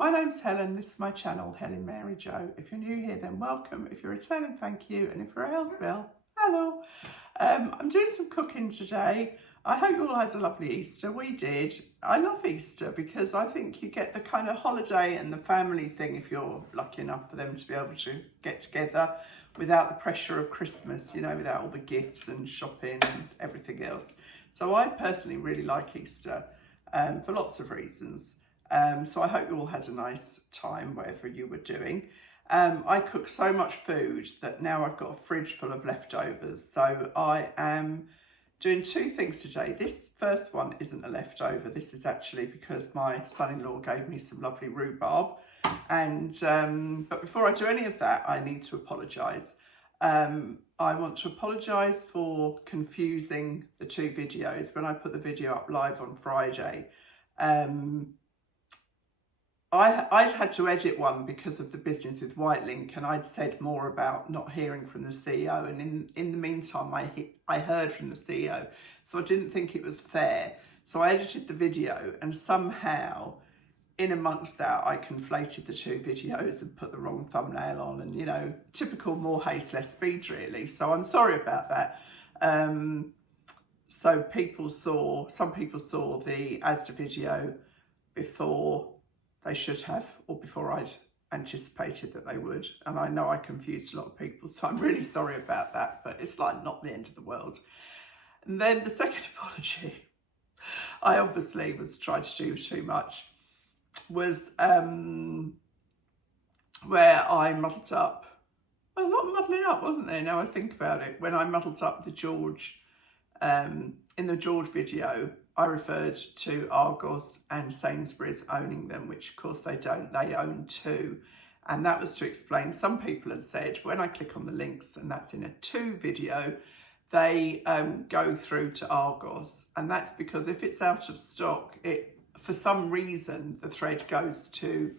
My name's Helen, this is my channel, Helen Mary Jo. If you're new here, then welcome. If you're returning, thank you. And if you're a Hellsbill, hello. I'm doing some cooking today. I hope you all had a lovely Easter. We did. I love Easter because I think you get the kind of holiday and the family thing if you're lucky enough for them to be able to get together without the pressure of Christmas, you know, without all the gifts and shopping and everything else. So I personally really like Easter for lots of reasons. So I hope you all had a nice time, whatever you were doing. I cook so much food that now I've got a fridge full of leftovers. So I am doing two things today. This first one isn't a leftover. This is actually because my son-in-law gave me some lovely rhubarb. And but before I do any of that, I need to apologise. I want to apologise for confusing the two videos. When I put the video up live on Friday, I'd had to edit one because of the business with Whitelink, and I'd said more about not hearing from the CEO, and in the meantime I heard from the CEO, so I didn't think it was fair. So I edited the video, and somehow in amongst that I conflated the two videos and put the wrong thumbnail on, and you know, typical more haste less speed really. So I'm sorry about that. So some people saw the Asda video before they should have, or before I'd anticipated that they would. And I know I confused a lot of people, so I'm really sorry about that, but it's like not the end of the world. And then the second apology, I obviously was trying to do too much, was where I muddled up, well, a lot of muddling up, wasn't there, now I think about it, when I muddled up the George, in the George video, I referred to Argos and Sainsbury's owning them, which of course they don't, they own two. And that was to explain, some people have said, when I click on the links, and that's in a to video, they go through to Argos. And that's because if it's out of stock, for some reason, the thread goes to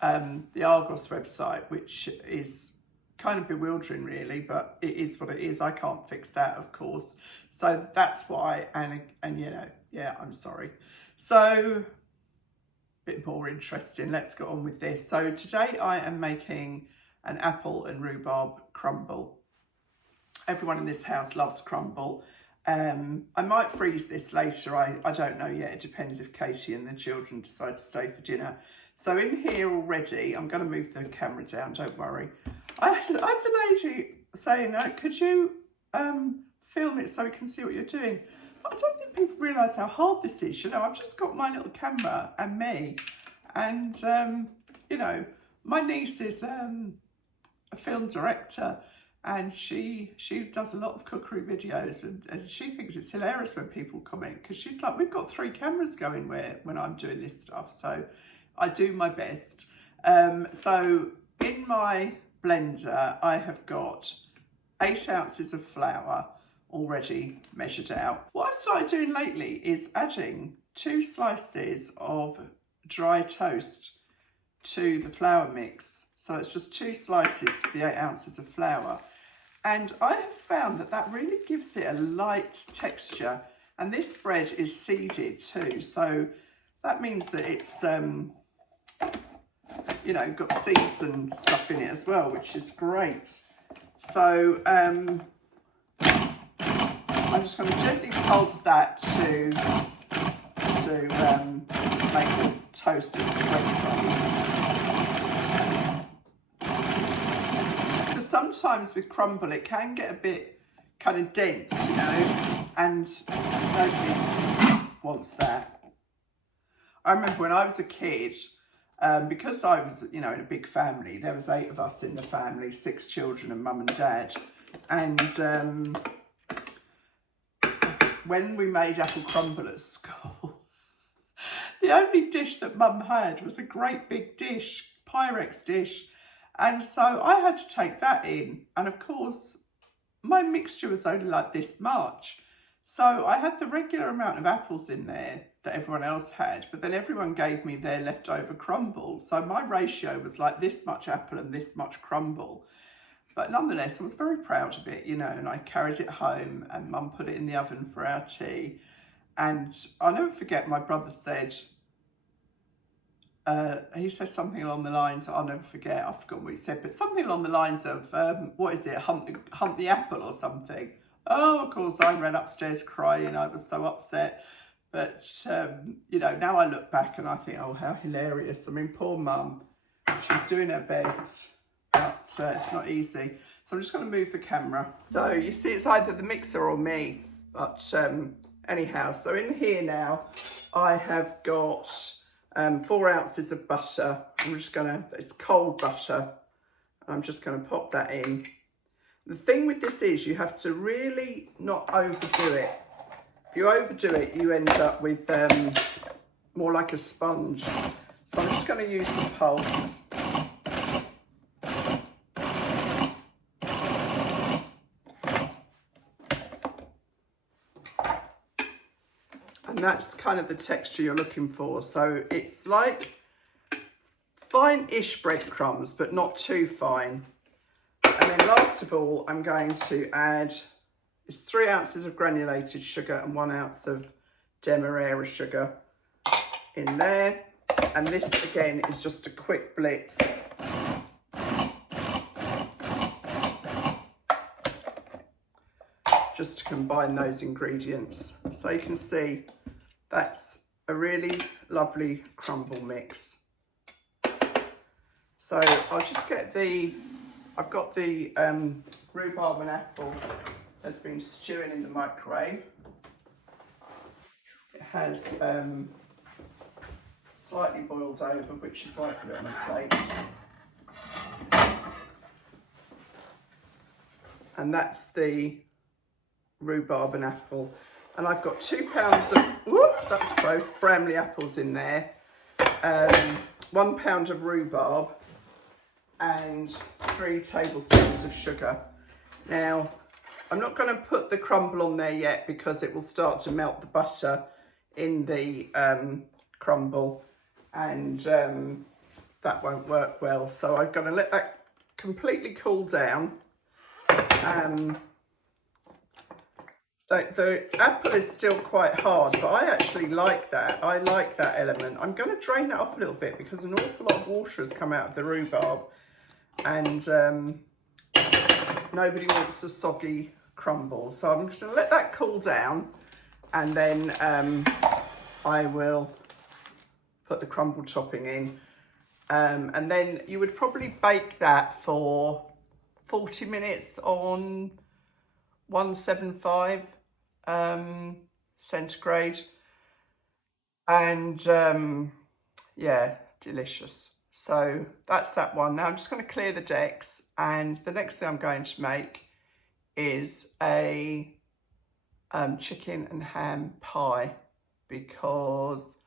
the Argos website, which is kind of bewildering really, but it is what it is. I can't fix that, of course. So that's why, and you know, yeah, I'm sorry. So, a bit more interesting, let's get on with this. So today I am making an apple and rhubarb crumble. Everyone in this house loves crumble. I might freeze this later, I don't know yet. It depends if Katie and the children decide to stay for dinner. So in here already, I'm going to move the camera down, don't worry. I had the lady saying, could you film it so we can see what you're doing? But I don't think people realise how hard this is. You know, I've just got my little camera and me. And, you know, my niece is a film director, and she does a lot of cookery videos, and she thinks it's hilarious when people comment, because she's like, we've got 3 cameras going when I'm doing this stuff. So I do my best. So in my blender, I have got 8 ounces of flour already measured out. What I've started doing lately is adding 2 slices of dry toast to the flour mix. So it's just 2 slices to the 8 ounces of flour. And I have found that that really gives it a light texture. And this bread is seeded too. So that means that it's, you know, got seeds and stuff in it as well, which is great. So I'm just going to gently pulse that to make the toast into breadcrumbs. Because sometimes with crumble it can get a bit kind of dense, you know, and nobody wants that. I remember when I was a kid, because I was, you know, in a big family, there was 8 of us in the family, 6 children and mum and dad. And when we made apple crumble at school, the only dish that mum had was a great big dish, Pyrex dish. And so I had to take that in. And of course, my mixture was only like this much. So I had the regular amount of apples in there that everyone else had, but then everyone gave me their leftover crumble. So my ratio was like this much apple and this much crumble. But nonetheless, I was very proud of it, you know, and I carried it home, and mum put it in the oven for our tea. And I'll never forget, my brother said, he says something along the lines, I'll never forget, I've forgotten what he said, but something along the lines of, what is it, hunt the apple or something. Oh, of course, I ran upstairs crying, I was so upset. But, you know, now I look back and I think, oh, how hilarious. I mean, poor mum, she's doing her best, but it's not easy. So I'm just going to move the camera. So you see it's either the mixer or me, but anyhow, so in here now, I have got 4 ounces of butter. I'm just gonna, it's cold butter. I'm just gonna pop that in. The thing with this is you have to really not overdo it. If you overdo it, you end up with more like a sponge. So I'm just gonna use the pulse. And that's kind of the texture you're looking for. So it's like fine-ish breadcrumbs, but not too fine. And then last of all, I'm going to add, it's 3 ounces of granulated sugar and 1 ounce of demerara sugar in there. And this again is just a quick blitz. Just to combine those ingredients. So you can see that's a really lovely crumble mix. So I'll just get the, I've got the rhubarb and apple that's been stewing in the microwave. It has slightly boiled over, which is why I put it on a plate. And that's the rhubarb and apple. And I've got 2 pounds of, whoops, that's gross, bramley apples in there. 1 pound of rhubarb and 3 tablespoons of sugar. Now, I'm not going to put the crumble on there yet because it will start to melt the butter in the crumble, and that won't work well. So I'm going to let that completely cool down. The apple is still quite hard, but I actually like that. I like that element. I'm going to drain that off a little bit because an awful lot of water has come out of the rhubarb, and nobody wants a soggy crumble. So I'm just going to let that cool down, and then I will put the crumble topping in. And then you would probably bake that for 40 minutes on 175 centigrade, and yeah, delicious. So that's that one. Now I'm just going to clear the decks, and the next thing I'm going to make is a chicken and ham pie, because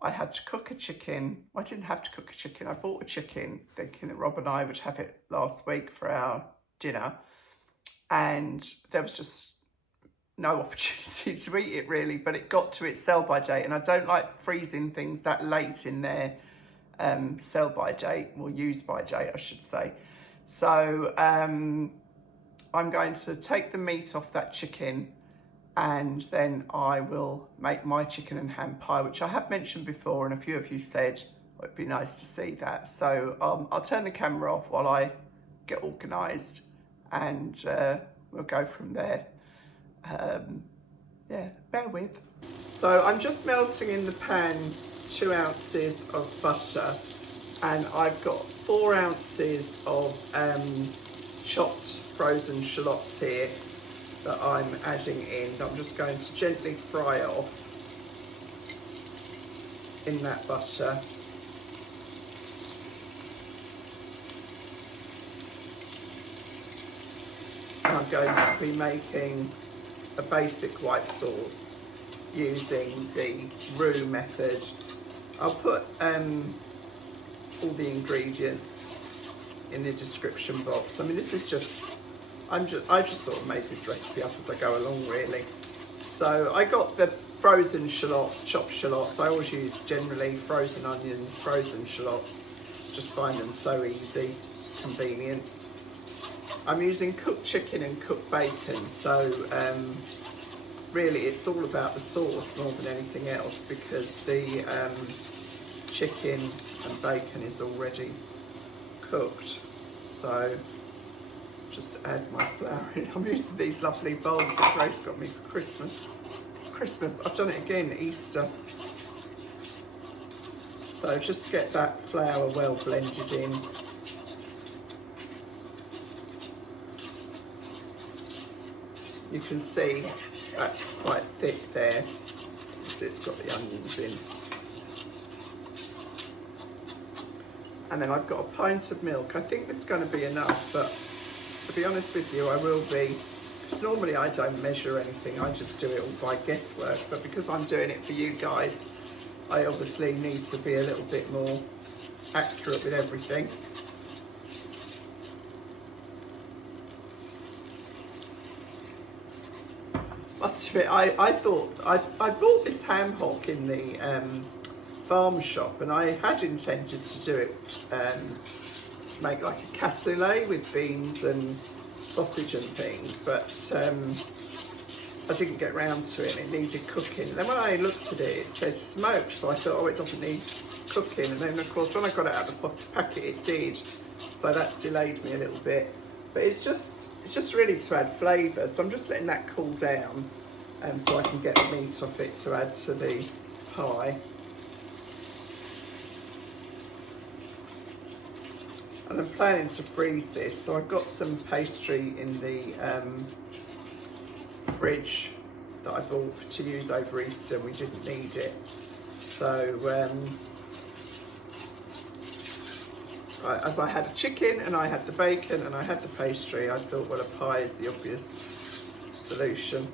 I had to cook a chicken. I didn't have to cook a chicken. I bought a chicken thinking that Rob and I would have it last week for our dinner, and there was just no opportunity to eat it really, but it got to its sell-by date, and I don't like freezing things that late in their sell-by date, or use-by date I should say. So I'm going to take the meat off that chicken, and then I will make my chicken and ham pie, which I have mentioned before, and a few of you said oh, it'd be nice to see that. So I'll turn the camera off while I get organised, and we'll go from there. Yeah, bear with. So I'm just melting in the pan 2 ounces of butter, and I've got 4 ounces of chopped frozen shallots here that I'm adding in. I'm just going to gently fry it off in that butter. I'm going to be making a basic white sauce using the roux method. I'll put all the ingredients in the description box. I mean, this is just, I just sort of made this recipe up as I go along really. So I got the frozen shallots, chopped shallots. I always use generally frozen onions, frozen shallots. Just find them so easy, convenient. I'm using cooked chicken and cooked bacon, so really it's all about the sauce more than anything else, because the chicken and bacon is already cooked. So just add my flour in. I'm using these lovely bowls that Grace got me for Christmas. I've done it again, Easter. So just get that flour well blended in. You can see that's quite thick there. So it's got the onions in. And then I've got a pint of milk. I think it's going to be enough, but to be honest with you, I will be, because normally I don't measure anything, I just do it all by guesswork, but because I'm doing it for you guys, I obviously need to be a little bit more accurate with everything. Must admit, I thought, I bought this ham hock in the farm shop, and I had intended to do it, make like a cassoulet with beans and sausage and things, but I didn't get round to it, and it needed cooking. And then when I looked at it, it said smoked, so I thought, oh, it doesn't need cooking. And then of course when I got it out of the packet, it did, so that's delayed me a little bit. But it's just really to add flavour, so I'm just letting that cool down, so I can get the meat off it to add to the pie. And I'm planning to freeze this, so I've got some pastry in the fridge that I bought to use over Easter. We didn't need it, so as I had a chicken and I had the bacon and I had the pastry, I thought, well, a pie is the obvious solution.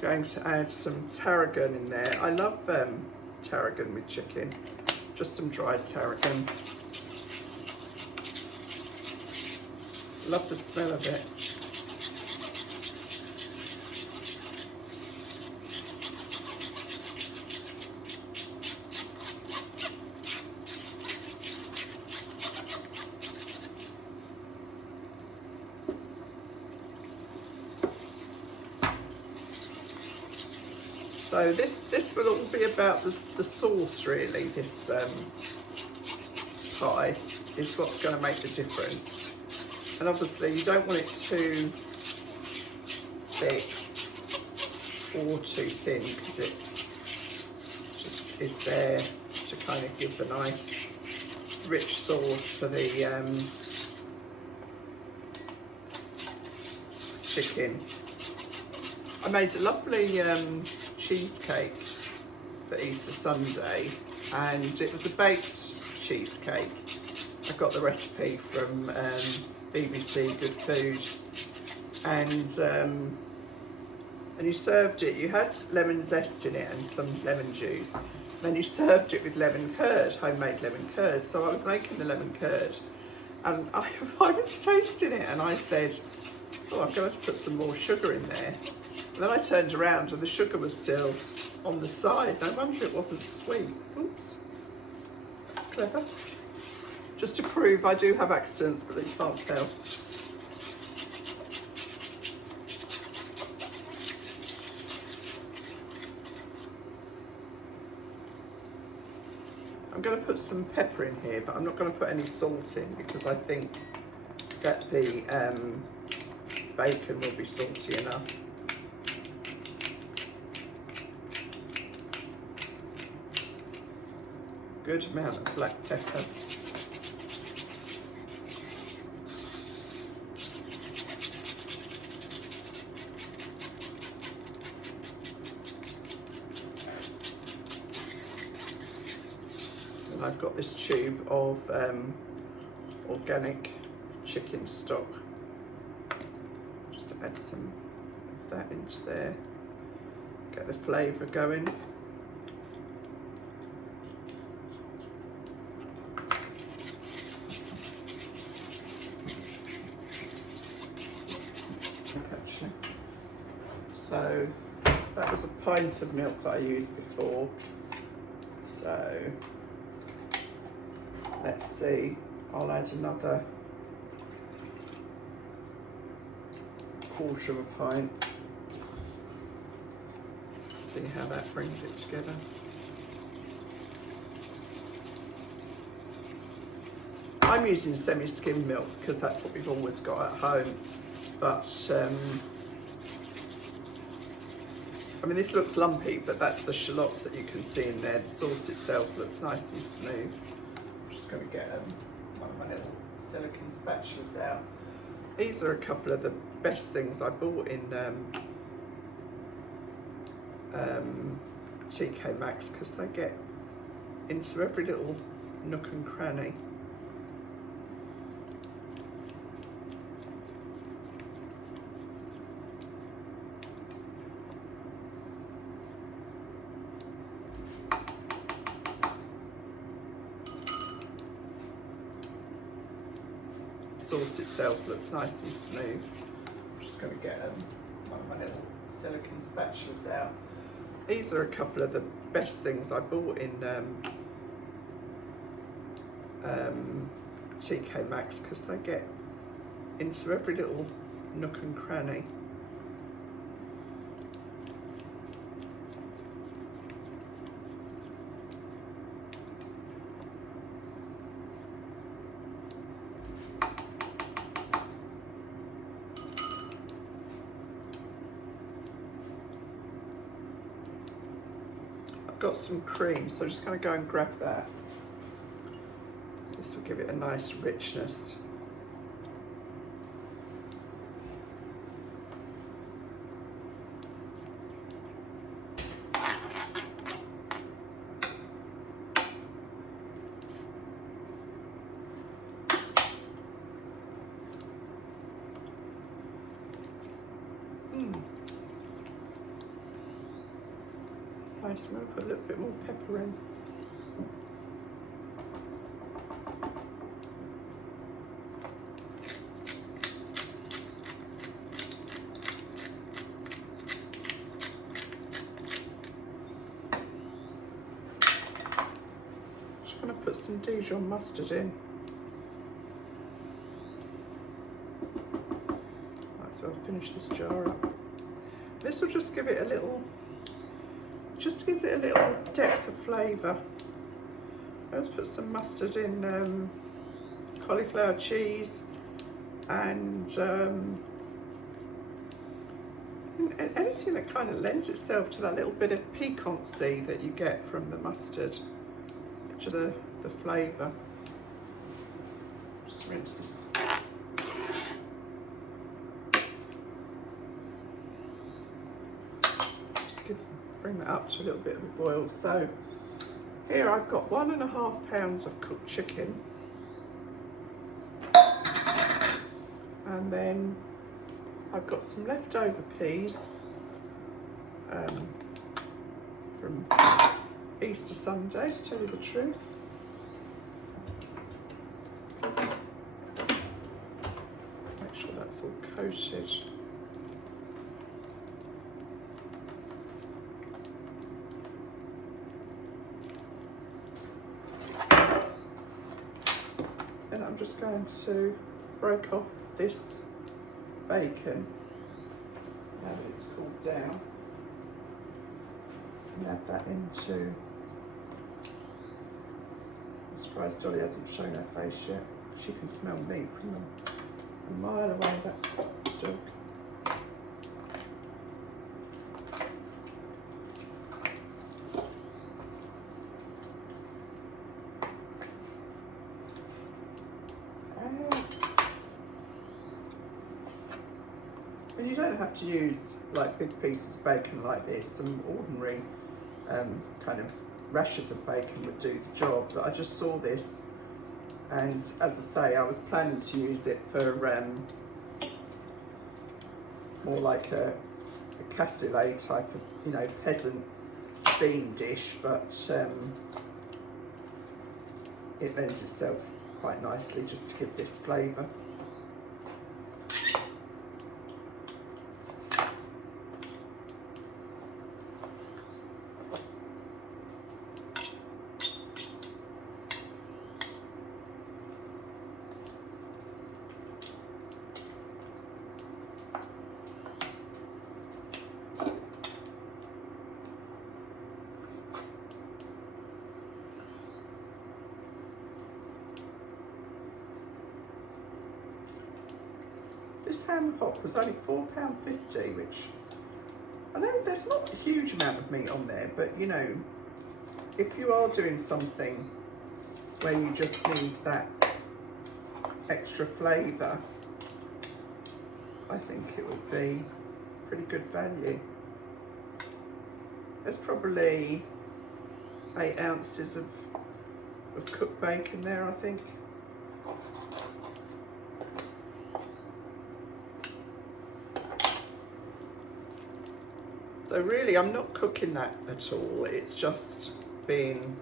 Going to add some tarragon in there. I love tarragon with chicken, just some dried tarragon. Love the smell of it. So this will all be about the sauce, really. This pie is what's going to make the difference. And obviously you don't want it too thick or too thin, because it just is there to kind of give a nice rich sauce for the chicken. I made a lovely cheesecake for Easter Sunday, and it was a baked cheesecake. I got the recipe from BBC Good Food, and you served it. You had lemon zest in it and some lemon juice. Then you served it with lemon curd, homemade lemon curd. So I was making the lemon curd, and I was tasting it, and I said, oh, I'm going to put some more sugar in there. And then I turned around and the sugar was still on the side. No wonder it wasn't sweet. Oops, that's clever. Just to prove I do have accidents, but you can't tell. I'm going to put some pepper in here, but I'm not going to put any salt in, because I think that the bacon will be salty enough. Good amount of black pepper. And I've got this tube of organic chicken stock. Just add some of that into there. Get the flavour going. So that was a pint of milk that I used before. So let's see, I'll add another quarter of a pint. See how that brings it together. I'm using semi-skim milk because that's what we've always got at home. But I mean, this looks lumpy, but that's the shallots that you can see in there. The sauce itself looks nice and smooth. I'm just going to get one of my little silicone spatulas out. These are a couple of the best things I bought in TK Maxx because they get into every little nook and cranny. Sauce itself looks nice and smooth. I'm just going to get one of my little silicone spatulas out. These are a couple of the best things I bought in TK Maxx because they get into every little nook and cranny. Got some cream, so I'm just going to go and grab that. This will give it a nice richness. Nice. I'm going to put a little bit more pepper in. Just going to put some Dijon mustard in. Right, so I'll finish this jar up. This will just give it a little, just gives it a little depth of flavour. Let's put some mustard in cauliflower cheese and anything that kind of lends itself to that little bit of piquancy that you get from the mustard, which is the flavour. Just rinse this. Bring that up to a little bit of a boil. So here I've got 1.5 pounds of cooked chicken, and then I've got some leftover peas from Easter Sunday, to tell you the truth. Make sure that's all coated. And I'm just going to break off this bacon now that it's cooled down and add that into. I'm surprised Dolly hasn't shown her face yet. She can smell meat from a mile away, that dog. And you don't have to use like big pieces of bacon like this. Some ordinary kind of rashers of bacon would do the job, but I just saw this, and as I say, I was planning to use it for more like a cassoulet type of, you know, peasant bean dish, but it lends itself quite nicely just to give this flavour. This ham hock was only £4.50, which I know there's not a huge amount of meat on there, but you know, if you are doing something where you just need that extra flavour, I think it would be pretty good value. There's probably 8 ounces of cooked bacon there, I think. So really, I'm not cooking that at all. It's just being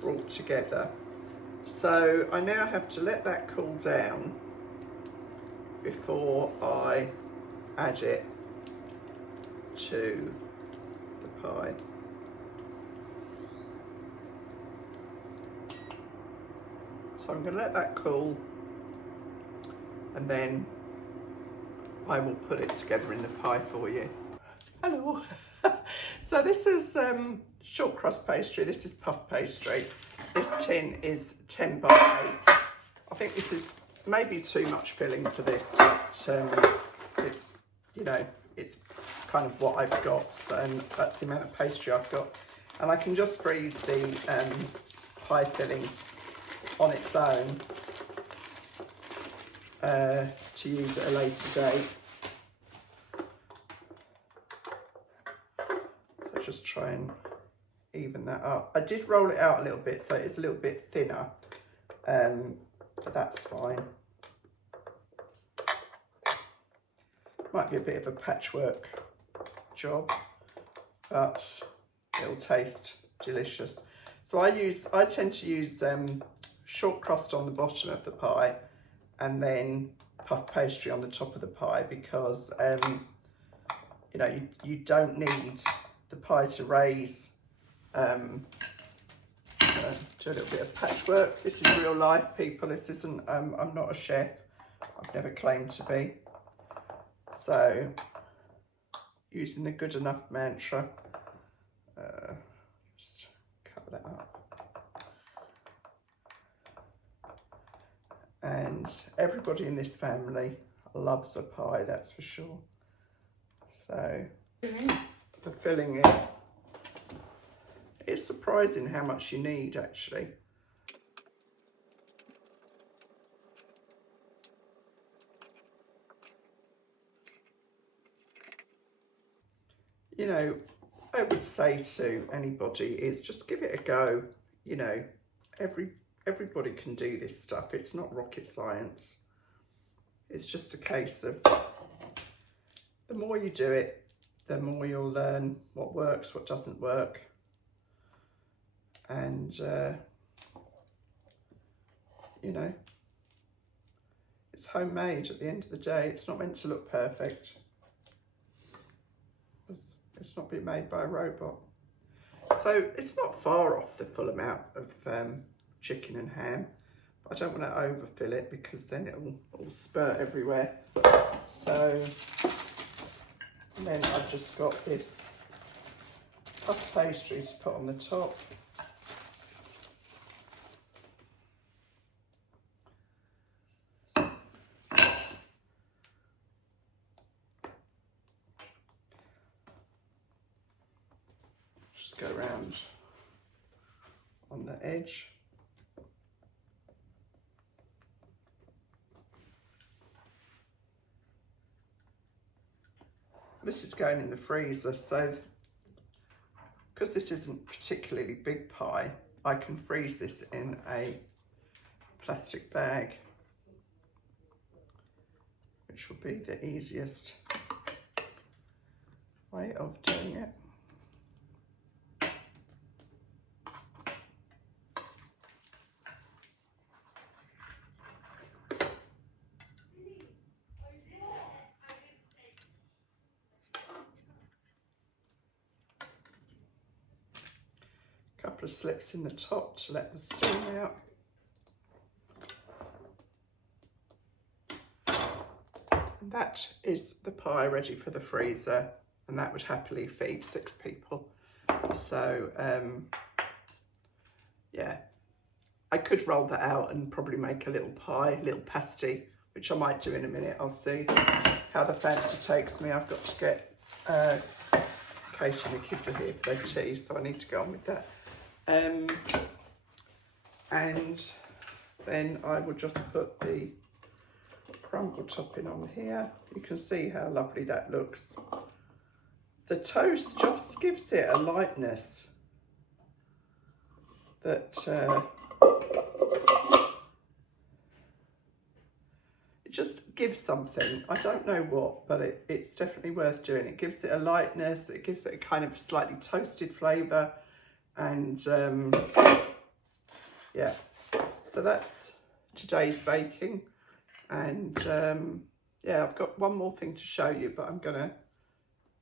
brought together. So I now have to let that cool down before I add it to the pie. So I'm going to let that cool, and then I will put it together in the pie for you. Hello. So this is short crust pastry. This is puff pastry. This tin is 10 by 8. I think this is maybe too much filling for this, but it's, you know, it's kind of what I've got, and that's the amount of pastry I've got. And I can just freeze the pie filling on its own to use at a later date. So just try and even that up. I did roll it out a little bit, so it's a little bit thinner, but that's fine. Might be a bit of a patchwork job, but it'll taste delicious. So I tend to use short crust on the bottom of the pie and then puff pastry on the top of the pie, because you know, you don't need the pie to raise. Do a little bit of patchwork. This is real life, people. This isn't, I'm not a chef. I've never claimed to be. So, using the good enough mantra, just cover that up. And everybody in this family loves a pie, that's for sure. So, the filling in. It's surprising how much you need, actually. You know, I would say to anybody is just give it a go. You know, everybody can do this stuff. It's not rocket science. It's just a case of the more you do it, the more you'll learn what works, what doesn't work. And, you know, it's homemade at the end of the day. It's not meant to look perfect. It's not being made by a robot. So it's not far off the full amount of chicken and ham. I don't want to overfill it because then it'll all spurt everywhere. So, and then I've just got this puff pastry to put on the top. Just go around on the edge. This is going in the freezer, so because this isn't particularly big pie, I can freeze this in a plastic bag, which will be the easiest way of doing it. Couple of slips in the top to let the steam out. And that is the pie ready for the freezer, and that would happily feed 6 people. So yeah, I could roll that out and probably make a little pie, a little pasty which I might do in a minute. I'll see how the fancy takes me. I've got to get Katie and the kids are here for their tea, so I need to get on with that. And then I will just put the crumble topping on here. You can see how lovely that looks. The toast just gives it a lightness that it just gives something. I don't know what, but it's definitely worth doing. It gives it a lightness, it gives it a kind of slightly toasted flavour, and yeah, so that's today's baking. And yeah, I've got one more thing to show you, but I'm going to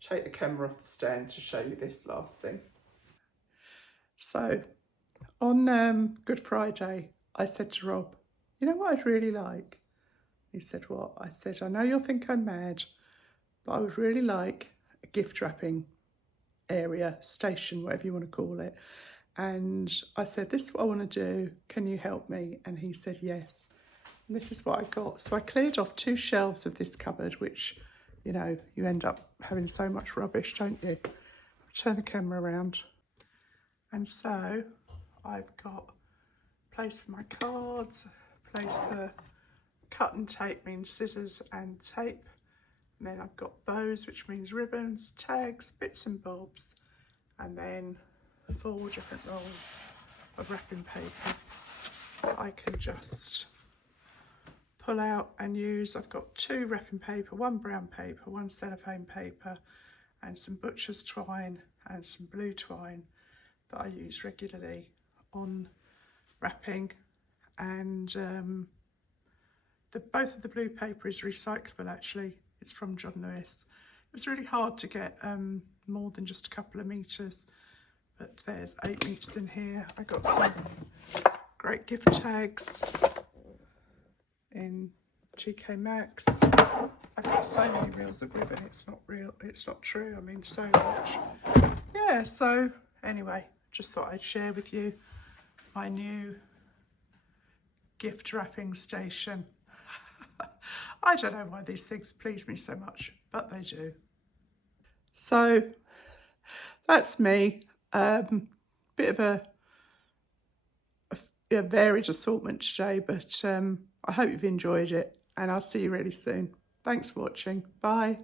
take the camera off the stand to show you this last thing. So on Good Friday, I said to Rob, you know what I'd really like? He said, what? I said, I know you'll think I'm mad, but I would really like a gift wrapping area, station, whatever you want to call it. And I said, this is what I want to do. Can you help me? And he said, yes. And this is what I got. So I cleared off 2 shelves of this cupboard, which, you know, you end up having so much rubbish, don't you? I'll turn the camera around. And so I've got a place for my cards, a place for cut and tape means scissors and tape. And then I've got bows, which means ribbons, tags, bits and bobs. And then 4 different rolls of wrapping paper that I can just pull out and use. I've got 2 wrapping paper, 1 brown paper, 1 cellophane paper, and some butcher's twine and some blue twine that I use regularly on wrapping. And both of the blue paper is recyclable actually. It's from John Lewis. It was really hard to get more than just a couple of metres, but there's 8 metres in here. I got some great gift tags in TK Maxx. I've got so many reels of ribbon, it's not real, it's not true, I mean so much. Yeah, so anyway, just thought I'd share with you my new gift wrapping station. I don't know why these things please me so much, but they do. So that's me. Bit of a varied assortment today, but I hope you've enjoyed it, and I'll see you really soon. Thanks for watching. Bye.